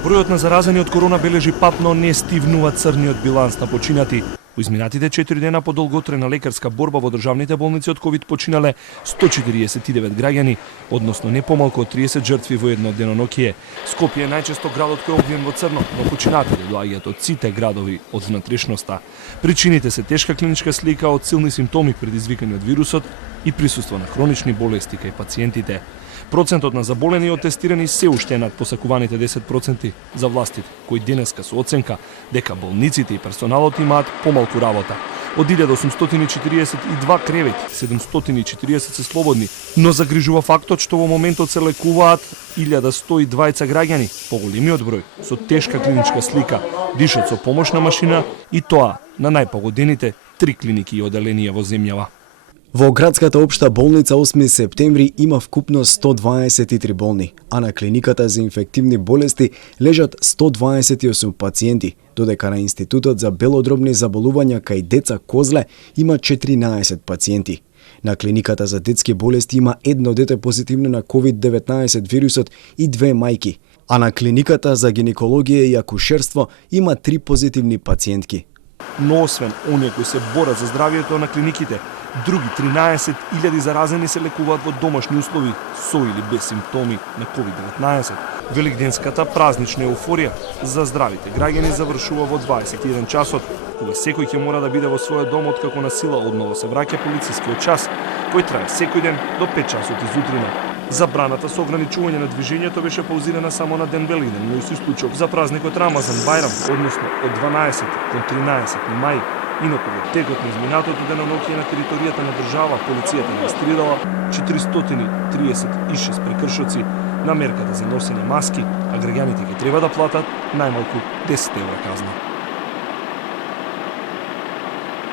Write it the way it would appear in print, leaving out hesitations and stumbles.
Бројот на заразени од корона бележи пат, но не стивнува црниот биланс на починати. Во изминатите 4 дена по долготрена лекарска борба во државните болници од ковид починале 149 граѓани, односно не помалку од 30 жртви во едно деноноќие. Скопје е најчесто градот кој е обвиен во црно, но починатите доаѓаат од сите градови од внатрешноста. Причините се тешка клиничка слика од силни симптоми предизвикани од вирусот и присуство на хронични болести кај пациентите. Процентот на заболени и тестирани се уште над посакуваните 10% за властите, кои денеска со оценка дека болниците и персоналот имаат помалку работа. Од 1842 кревети, 740 се слободни, но загрижува фактот што во моментот се лекуваат 1120 граѓани, поголемиот број со тешка клиничка слика, дишат со помошна машина и тоа на најпогодените 3 клиники и оделенија во земјава. Во градската општа болница 8 септември има вкупно 123 болни, а на клиниката за инфективни болести лежат 128 пациенти, додека на Институтот за белодробни заболувања кај деца Козле има 14 пациенти. На клиниката за детски болести има едно дете позитивно на COVID-19 вирусот и 2 мајки, а на клиниката за гинекологија и акушерство има 3 позитивни пациентки. Но освен оние кои се борат за здравието на клиниките, други 13.000 заразени се лекуваат во домашни услови со или без симптоми на COVID-19. Великденската празнична еуфорија за здравите граѓани завршува во 21 часот, кога секој ќе мора да биде во својот дом откако на сила одново се враќа полицискиот час, кој трае секој ден до 5 часот изутрина. Забраната со ограничување на движењето беше паузирана само на ден Великден, но и со исклучок за празникот Рамазан Бајрам, односно од 12 кон 13 мај. Инаку во текот на изминатото деноноќие на територијата на држава, полицијата регистрирала 436 прекршоци на мерката за носење маски, а граѓаните ќе треба да платат најмалку 10 евра казна.